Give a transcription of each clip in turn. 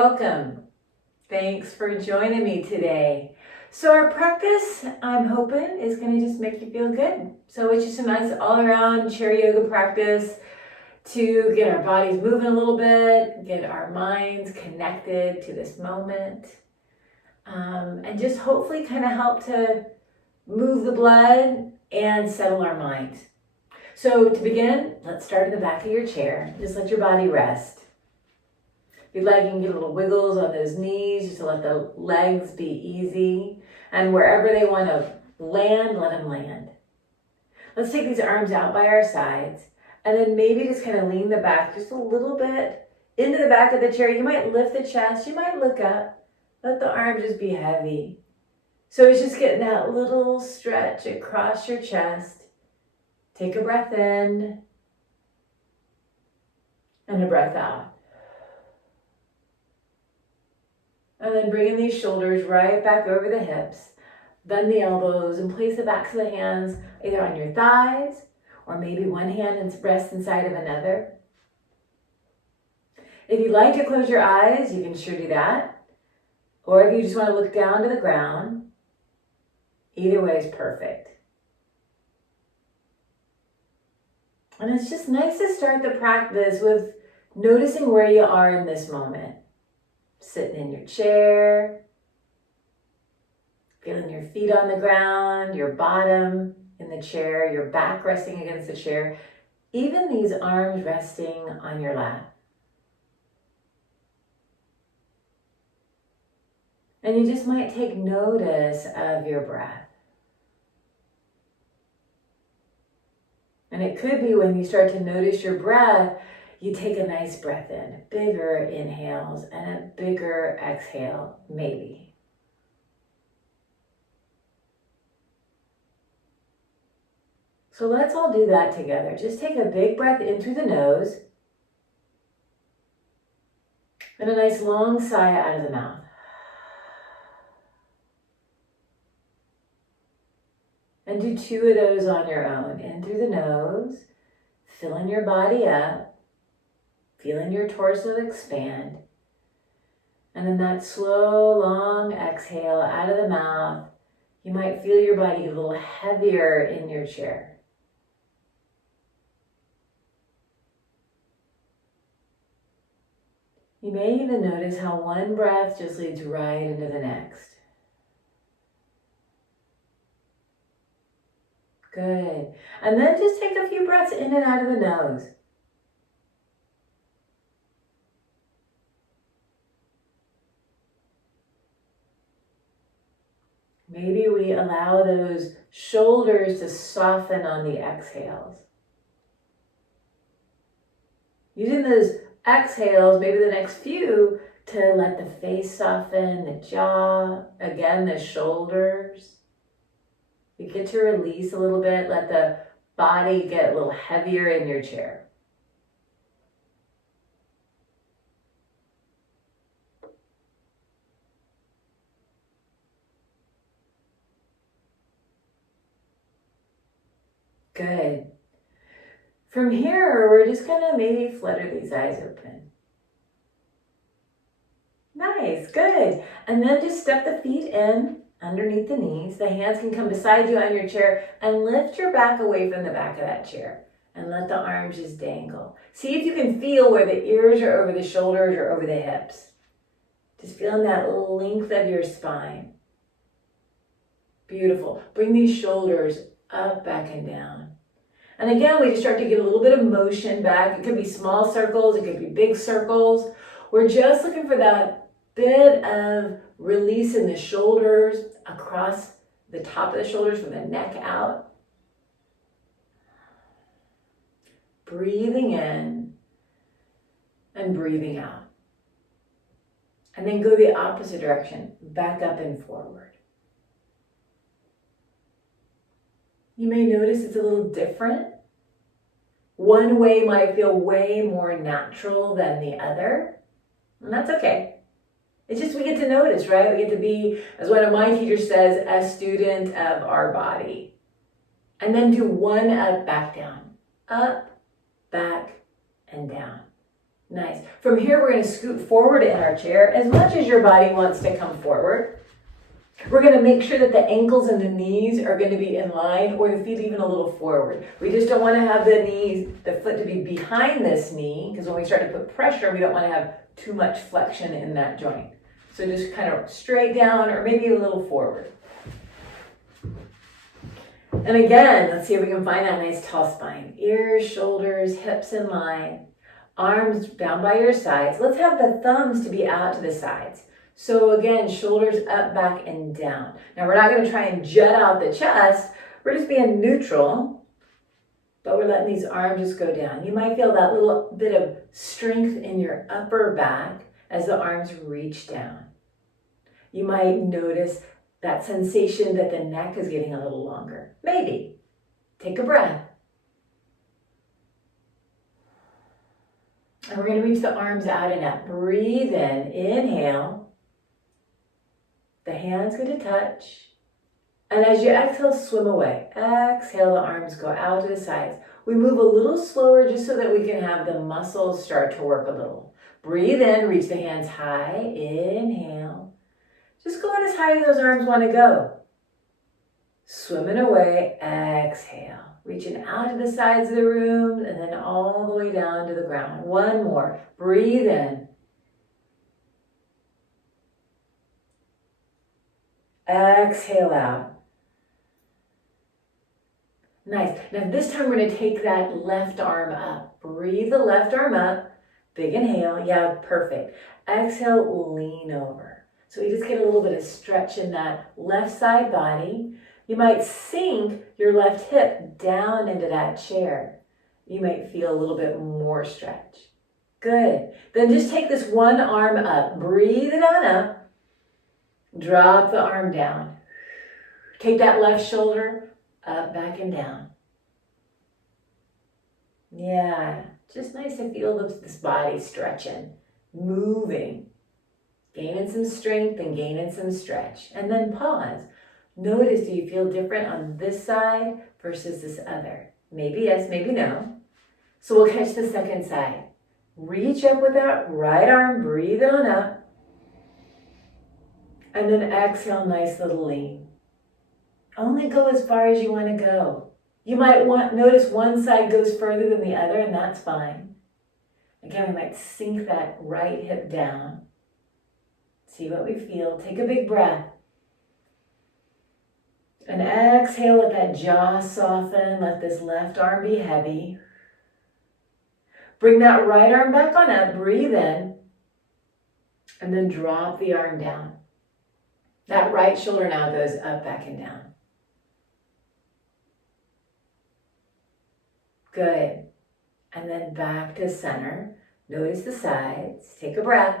Welcome. Thanks for joining me today. So our practice, I'm hoping, is going to just make you feel good. So it's just a nice all-around chair yoga practice to get our bodies moving a little bit, get our minds connected to this moment, and just hopefully kind of help to move the blood and settle our mind. So to begin, let's start in the back of your chair. Just let your body rest. If you'd like, you can get little wiggles on those knees just to let the legs be easy. And wherever they want to land, let them land. Let's take these arms out by our sides and then maybe just kind of lean the back just a little bit into the back of the chair. You might lift the chest, you might look up, let the arm just be heavy. So it's just getting that little stretch across your chest. Take a breath in and a breath out. And then bringing these shoulders right back over the hips. Bend the elbows and place the backs of the hands either on your thighs or maybe one hand rests inside of another. If you'd like to close your eyes, you can sure do that. Or if you just want to look down to the ground, either way is perfect. And it's just nice to start the practice with noticing where you are in this moment. Sitting in your chair, feeling your feet on the ground, your bottom in the chair, your back resting against the chair, even these arms resting on your lap. And you just might take notice of your breath. And it could be when you start to notice your breath, you take a nice breath in, bigger inhales and a bigger exhale, maybe. So let's all do that together. Just take a big breath in through the nose and a nice long sigh out of the mouth. And do two of those on your own. In through the nose, filling your body up. Feeling your torso expand. And then that slow, long exhale out of the mouth, you might feel your body get a little heavier in your chair. You may even notice how one breath just leads right into the next. Good. And then just take a few breaths in and out of the nose. Maybe we allow those shoulders to soften on the exhales. Using those exhales, maybe the next few, to let the face soften, the jaw, again, the shoulders. You get to release a little bit, let the body get a little heavier in your chair. Good. From here, we're just gonna maybe flutter these eyes open. Nice, good. And then just step the feet in underneath the knees. The hands can come beside you on your chair and lift your back away from the back of that chair and let the arms just dangle. See if you can feel where the ears are over the shoulders or over the hips. Just feeling that length of your spine. Beautiful. Bring these shoulders up, back, and down. And again, we just start to get a little bit of motion back. It could be small circles, it could be big circles. We're just looking for that bit of release in the shoulders, across the top of the shoulders from the neck out. Breathing in and breathing out. And then go the opposite direction, back up and forward. You may notice it's a little different. One way might feel way more natural than the other, and that's okay. It's just we get to notice, right? We get to be, as one of my teachers says, a student of our body. And then do one up, back, down. Up, back, and down. Nice. From here, we're going to scoot forward in our chair as much as your body wants to come forward. We're going to make sure that the ankles and the knees are going to be in line, or the feet even a little forward. We just don't want to have the foot to be behind this knee, because when we start to put pressure, we don't want to have too much flexion in that joint. So just kind of straight down, or maybe a little forward. And again, let's see if we can find that nice tall spine. Ears, shoulders, hips in line. Arms down by your sides. Let's have the thumbs to be out to the sides. So again, shoulders up, back, and down. Now we're not going to try and jet out the chest. We're just being neutral, but we're letting these arms just go down. You might feel that little bit of strength in your upper back as the arms reach down. You might notice that sensation that the neck is getting a little longer. Maybe. Take a breath. And we're going to reach the arms out and up. Breathe in. Inhale. The hand's going to touch. And as you exhale, swim away. Exhale, the arms go out to the sides. We move a little slower just so that we can have the muscles start to work a little. Breathe in. Reach the hands high. Inhale. Just going as high as those arms want to go. Swimming away. Exhale. Reaching out to the sides of the room and then all the way down to the ground. One more. Breathe in. Exhale out. Nice. Now this time we're going to take that left arm up. Breathe the left arm up. Big inhale. Yeah, perfect. Exhale, lean over. So you just get a little bit of stretch in that left side body. You might sink your left hip down into that chair. You might feel a little bit more stretch. Good. Then just take this one arm up. Breathe it on up. Drop the arm down. Take that left shoulder up, back, and down. Yeah, just nice to feel this body stretching, moving, gaining some strength and gaining some stretch. And then pause. Notice, do you feel different on this side versus this other? Maybe yes, maybe no. So we'll catch the second side. Reach up with that right arm, breathe it on up. And then exhale, nice little lean. Only go as far as you want to go. You might notice one side goes further than the other, and that's fine. Again, we might sink that right hip down. See what we feel. Take a big breath. And exhale, let that jaw soften. Let this left arm be heavy. Bring that right arm back on up. Breathe in. And then drop the arm down. That right shoulder now goes up, back, and down. Good. And then back to center. Notice the sides. Take a breath.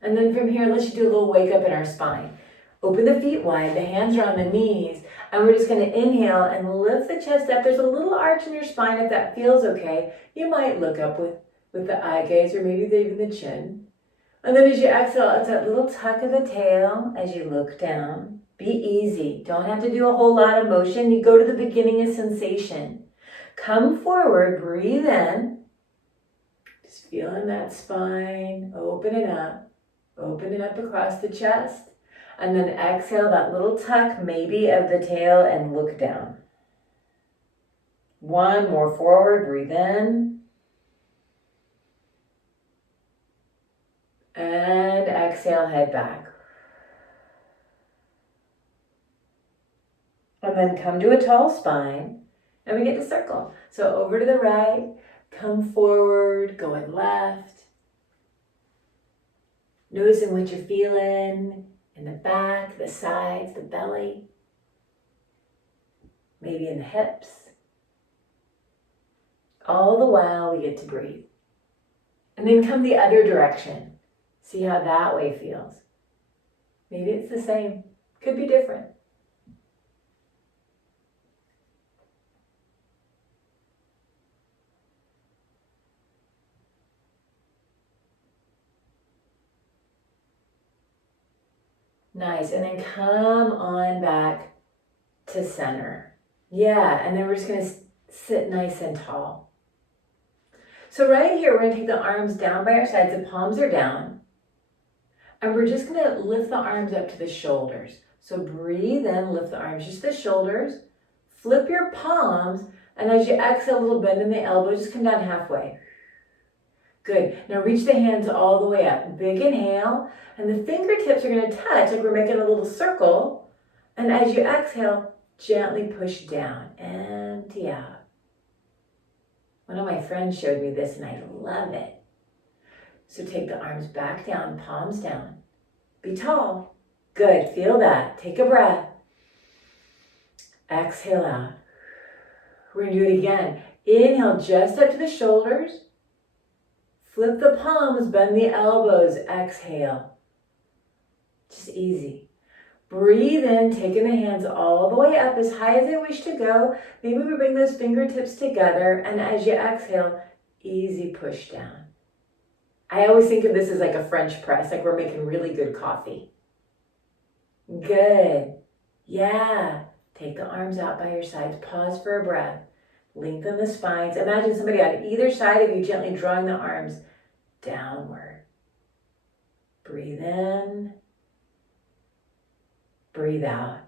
And then from here, let's just do a little wake up in our spine. Open the feet wide, the hands are on the knees, and we're just going to inhale and lift the chest up. There's a little arch in your spine. If that feels okay, you might look up with the eye gaze or maybe even the chin. And then as you exhale, it's that little tuck of the tail as you look down. Be easy. Don't have to do a whole lot of motion. You go to the beginning of sensation. Come forward, breathe in. Just feeling that spine, open it up. Open it up across the chest. And then exhale that little tuck maybe of the tail and look down. One more forward, breathe in. And exhale, head back. And then come to a tall spine. And we get to circle. So over to the right, come forward, going left. Noticing what you're feeling in the back, the sides, the belly. Maybe in the hips. All the while we get to breathe. And then come the other direction. See how that way feels. Maybe it's the same. Could be different. Nice. And then come on back to center. Yeah, and then we're just gonna sit nice and tall. So right here, we're gonna take the arms down by our sides, the palms are down, and we're just gonna lift the arms up to the shoulders. So breathe in, lift the arms just to the shoulders, flip your palms, and as you exhale, a little bend in the elbow, just come down halfway. Good. Now reach the hands all the way up. Big inhale, and the fingertips are going to touch like we're making a little circle. And as you exhale, gently push down. Empty out. One of my friends showed me this and I love it. So take the arms back down, palms down. Be tall. Good. Feel that. Take a breath. Exhale out. We're going to do it again. Inhale just up to the shoulders. Flip the palms, bend the elbows, exhale. Just easy. Breathe in, taking the hands all the way up as high as they wish to go. Maybe we bring those fingertips together, and as you exhale, easy push down. I always think of this as like a French press, like we're making really good coffee. Good. Yeah. Take the arms out by your sides. Pause for a breath. Lengthen the spines. Imagine somebody on either side of you gently drawing the arms downward. Breathe in. Breathe out.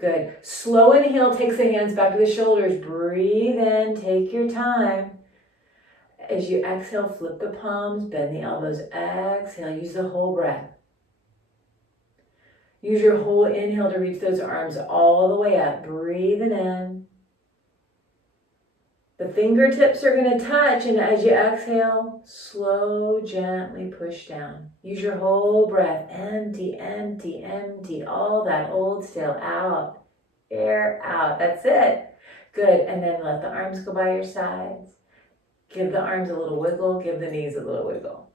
Good. Slow inhale takes the hands back to the shoulders. Breathe in. Take your time. As you exhale, flip the palms, bend the elbows. Exhale. Use the whole breath. Use your whole inhale to reach those arms all the way up. Breathing in. The fingertips are going to touch, and as you exhale, slow, gently push down. Use your whole breath. Empty, empty, empty. All that old stale out. Air out. That's it. Good. And then let the arms go by your sides. Give the arms a little wiggle. Give the knees a little wiggle.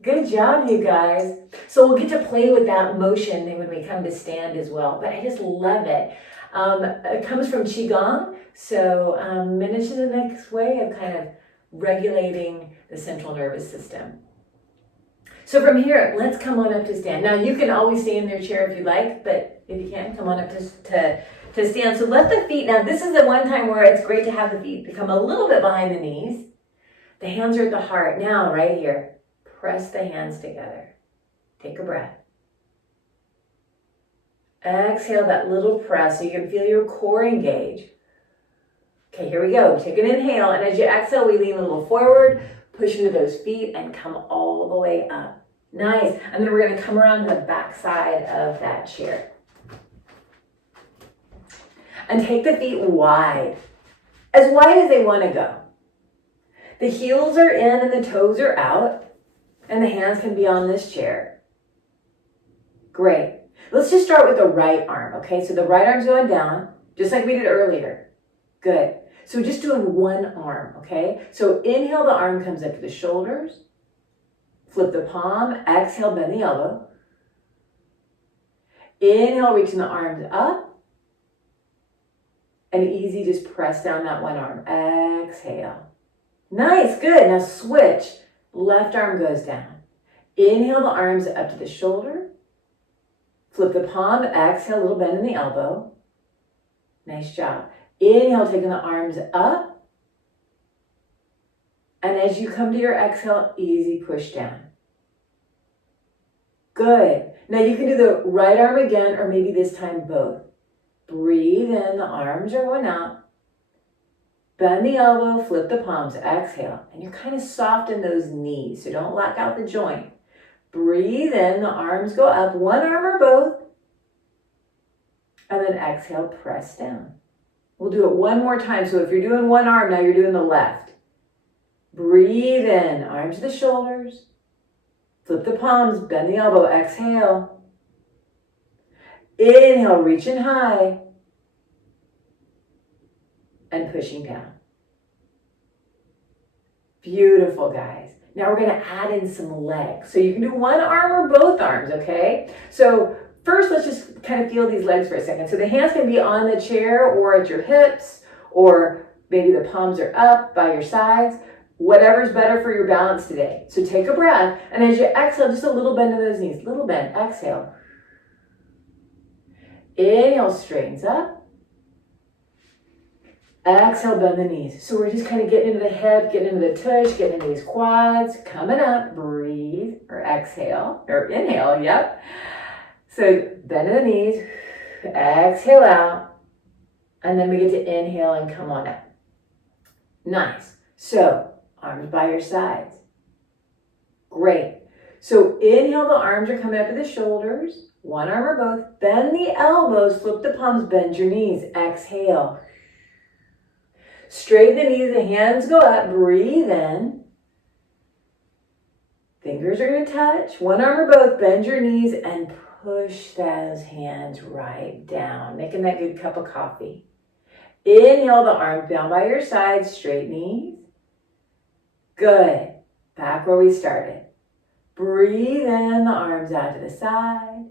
Good job, you guys. So we'll get to play with that motion when we come to stand as well, but I just love it. It comes from Qi Gong, so miniature the next way of kind of regulating the central nervous system. So from here, let's come on up to stand. Now you can always stay in your chair if you like, but if you can't, come on up to stand. So let the feet, now this is the one time where it's great to have the feet become a little bit behind the knees. The hands are at the heart. Now right here. Press the hands together. Take a breath. Exhale that little press so you can feel your core engage. Okay, here we go. Take an inhale, and as you exhale, we lean a little forward, push into those feet, and come all the way up. Nice. And then we're going to come around to the back side of that chair. And take the feet wide as they want to go. The heels are in and the toes are out. And the hands can be on this chair. Great. Let's just start with the right arm, okay? So the right arm's going down, just like we did earlier. Good. So just doing one arm, okay? So inhale, the arm comes up to the shoulders. Flip the palm. Exhale, bend the elbow. Inhale, reaching the arms up. And easy, just press down that one arm. Exhale. Nice, good. Now switch. Left arm goes down. Inhale the arms up to the shoulder. Flip the palm. Exhale, a little bend in the elbow. Nice job. Inhale, taking the arms up. And as you come to your exhale, easy push down. Good. Now you can do the right arm again, or maybe this time both. Breathe in, the arms are going out. Bend the elbow, flip the palms, exhale. And you're kind of soft in those knees, so don't lock out the joint. Breathe in, the arms go up, one arm or both. And then exhale, press down. We'll do it one more time. So if you're doing one arm, now you're doing the left. Breathe in, arms to the shoulders. Flip the palms, bend the elbow, exhale. Inhale, reaching high. And pushing down. Beautiful, guys. Now we're going to add in some legs. So you can do one arm or both arms, okay? So first, let's just kind of feel these legs for a second. So the hands can be on the chair or at your hips, or maybe the palms are up by your sides. Whatever's better for your balance today. So take a breath, and as you exhale, just a little bend in those knees. Little bend, exhale. Inhale, straightens up. Exhale, bend the knees. So we're just kind of getting into the hip, getting into the tush, getting into these quads. Coming up, breathe, or exhale, or inhale, yep. So bend the knees, exhale out, and then we get to inhale and come on up. Nice. So arms by your sides. Great. So inhale, the arms are coming up to the shoulders. One arm or both. Bend the elbows, flip the palms, bend your knees. Exhale. Straighten the knees, the hands go up. Breathe in. Fingers are going to touch. One arm or both. Bend your knees and push those hands right down, making that good cup of coffee. Inhale, the arms down by your sides. Straight knees. Good. Back where we started. Breathe in, the arms out to the side.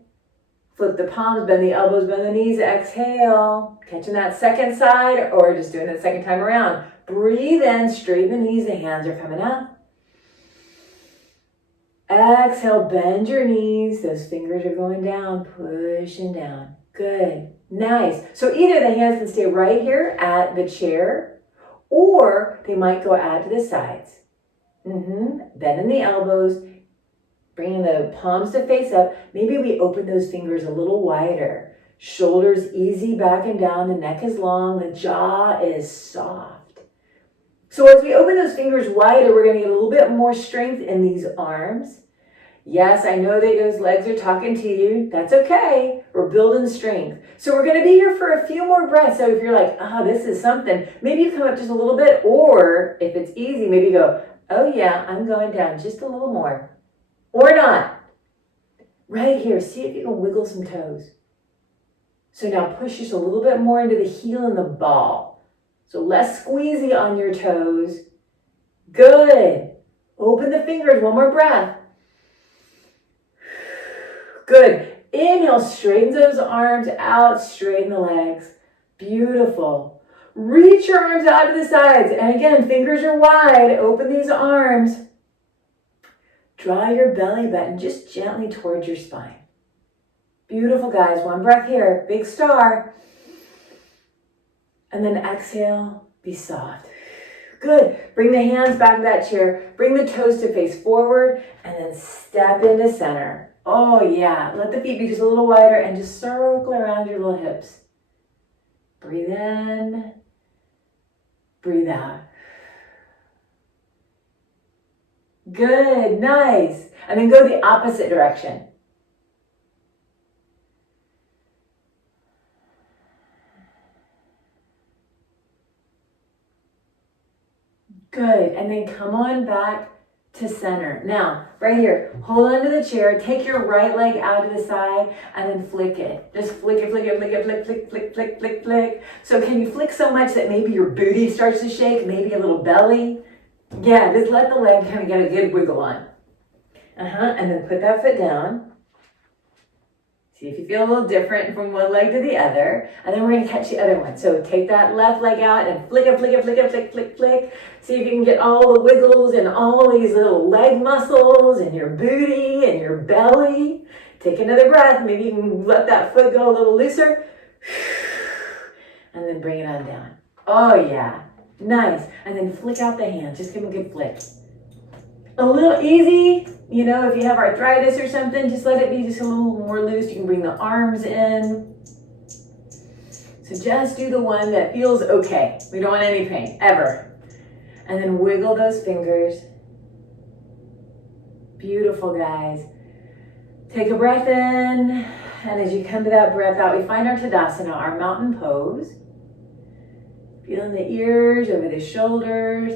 Flip the palms, bend the elbows, bend the knees. Exhale. Catching that second side or just doing it the second time around. Breathe in, straighten the knees, the hands are coming up. Exhale, bend your knees. Those fingers are going down, pushing down. Good. Nice. So either the hands can stay right here at the chair or they might go out to the sides. Bending the elbows, bringing the palms to face up. Maybe we open those fingers a little wider. Shoulders easy back and down. The neck is long. The jaw is soft. So as we open those fingers wider, we're going to get a little bit more strength in these arms. Yes, I know that those legs are talking to you. That's okay. We're building strength. So we're going to be here for a few more breaths. So if you're like, this is something, maybe you come up just a little bit, or if it's easy, maybe go, oh yeah, I'm going down just a little more. Or not. Right here, see if you can wiggle some toes. So now push just a little bit more into the heel and the ball. So less squeezy on your toes. Good. Open the fingers, one more breath. Good. Inhale, straighten those arms out, straighten the legs. Beautiful. Reach your arms out to the sides. And again, fingers are wide. Open these arms. Draw your belly button just gently towards your spine. Beautiful, guys. One breath here. Big star. And then exhale. Be soft. Good. Bring the hands back to that chair. Bring the toes to face forward. And then step into center. Oh, yeah. Let the feet be just a little wider and just circle around your little hips. Breathe in. Breathe out. Good. Nice. And then go the opposite direction. Good. And then come on back to center. Now, right here, hold onto the chair, take your right leg out to the side, and then flick it. Just flick it, flick it, flick it, flick, flick, flick, flick, flick, flick. So can you flick so much that maybe your booty starts to shake, maybe a little belly? Yeah, just let the leg kind of get a good wiggle on. And then put that foot down. See if you feel a little different from one leg to the other. And then we're going to catch the other one. So take that left leg out and flick it, flick it, flick it, flick, flick, flick. See if you can get all the wiggles and all these little leg muscles and your booty and your belly. Take another breath. Maybe you can let that foot go a little looser. And then bring it on down. Oh, yeah. Nice. And then flick out the hands. Just give them a good flick. A little easy. You know, if you have arthritis or something, just let it be just a little more loose. You can bring the arms in. So just do the one that feels okay. We don't want any pain, ever. And then wiggle those fingers. Beautiful, guys. Take a breath in. And as you come to that breath out, we find our Tadasana, our mountain pose. Feeling the ears over the shoulders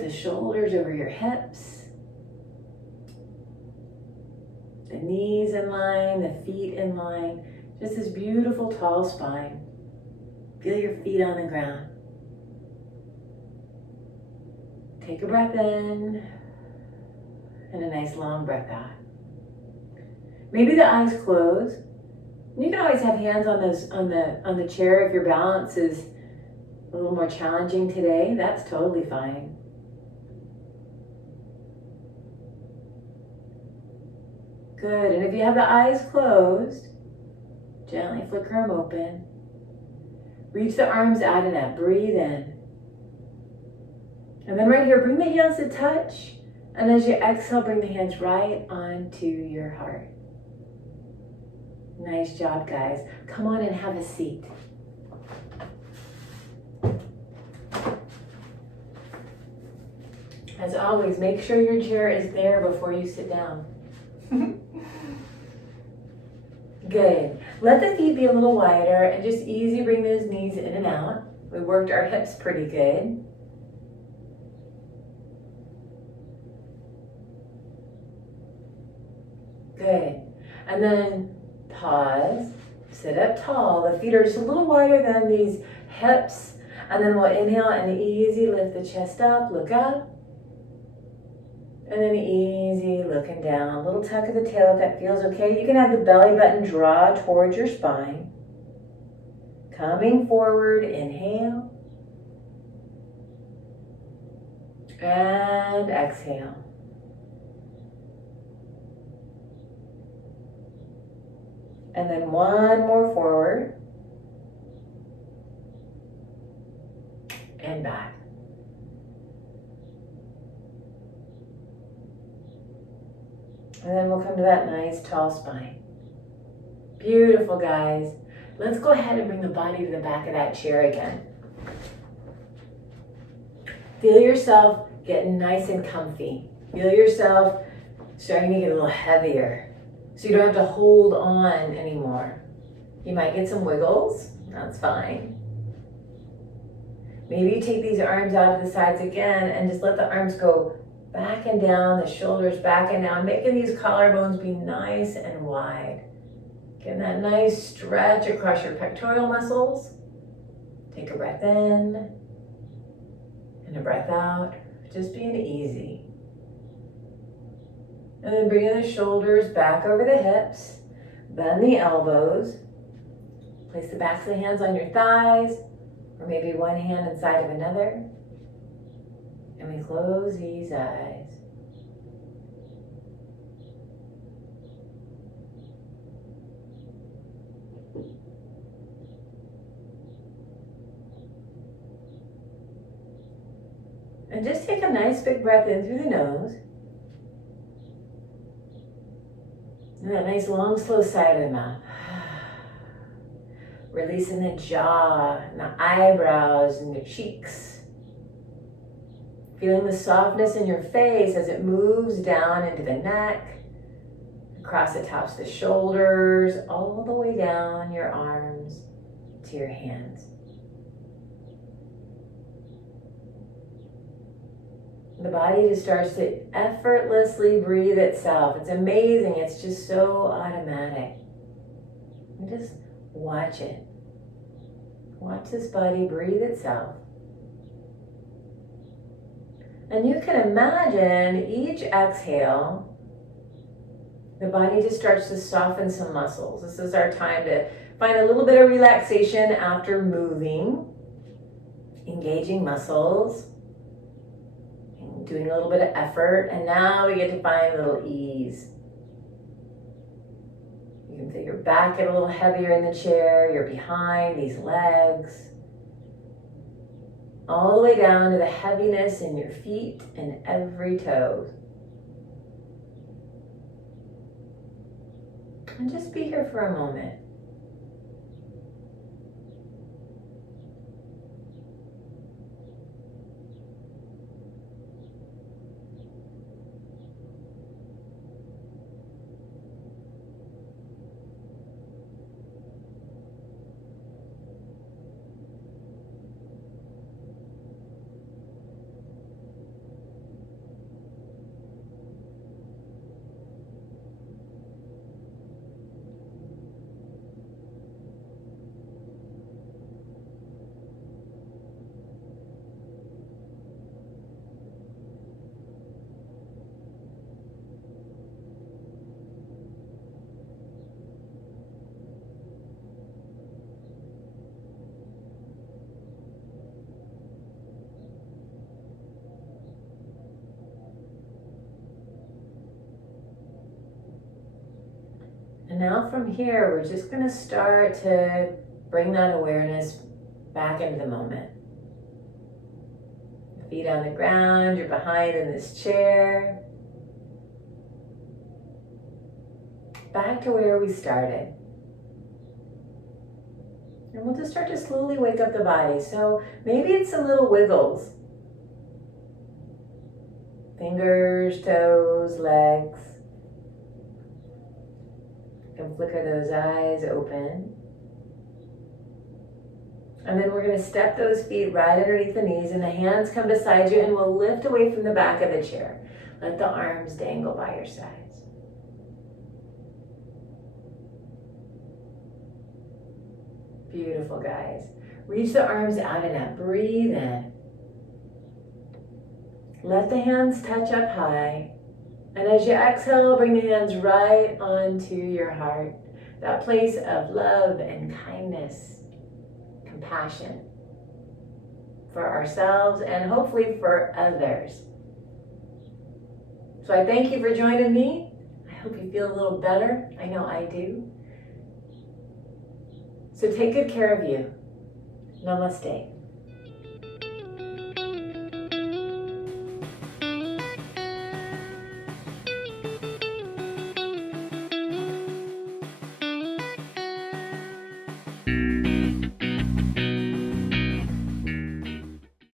over your hips. The knees in line, the feet in line. Just this beautiful tall spine. Feel your feet on the ground. Take a breath in and a nice long breath out. Maybe the eyes close. You can always have hands on the chair if your balance is a little more challenging today. That's totally fine. Good. And if you have the eyes closed, gently flicker them open. Reach the arms out and up. Breathe in. And then right here, bring the hands to touch. And as you exhale, bring the hands right onto your heart. Nice job, guys. Come on and have a seat. As always, make sure your chair is there before you sit down. Good. Let the feet be a little wider and just easy bring those knees in and out. We worked our hips pretty good. Good. And then pause, sit up tall. The feet are just a little wider than these hips. And then we'll inhale and easy lift the chest up, look up. And then easy looking down. A little tuck of the tail if that feels okay. You can have the belly button draw towards your spine. Coming forward, inhale. And exhale. And then one more forward. And back. And then we'll come to that nice tall spine. Beautiful, guys. Let's go ahead and bring the body to the back of that chair again. Feel yourself getting nice and comfy. Feel yourself starting to get a little heavier, so you don't have to hold on anymore. You might get some wiggles, that's fine. Maybe you take these arms out to the sides again and just let the arms go back and down, the shoulders back and down, making these collarbones be nice and wide. Getting that nice stretch across your pectoral muscles. Take a breath in and a breath out, just being easy. And then bringing the shoulders back over the hips, bend the elbows, place the backs of the hands on your thighs, or maybe one hand inside of another. And we close these eyes. And just take a nice big breath in through the nose. And that nice long slow side of the mouth. Releasing the jaw and the eyebrows and the cheeks. Feeling the softness in your face as it moves down into the neck, across the tops of the shoulders, all the way down your arms to your hands. The body just starts to effortlessly breathe itself. It's amazing. It's just so automatic. And just watch it. Watch this body breathe itself. And you can imagine each exhale, the body just starts to soften some muscles. This is our time to find a little bit of relaxation after moving, engaging muscles, and doing a little bit of effort. And now we get to find a little ease. You can feel your back get a little heavier in the chair, you're behind, these legs. All the way down to the heaviness in your feet and every toe. And just be here for a moment. And now from here, we're just going to start to bring that awareness back into the moment. Feet on the ground, you're behind in this chair. Back to where we started. And we'll just start to slowly wake up the body. So maybe it's some little wiggles. Fingers, toes, legs. You can flicker those eyes open. And then we're going to step those feet right underneath the knees and the hands come beside you and we'll lift away from the back of the chair. Let the arms dangle by your sides. Beautiful, guys. Reach the arms out and up. Breathe in. Let the hands touch up high. And as you exhale, bring the hands right onto your heart. That place of love and kindness, compassion for ourselves and hopefully for others. So I thank you for joining me. I hope you feel a little better. I know I do. So take good care of you. Namaste.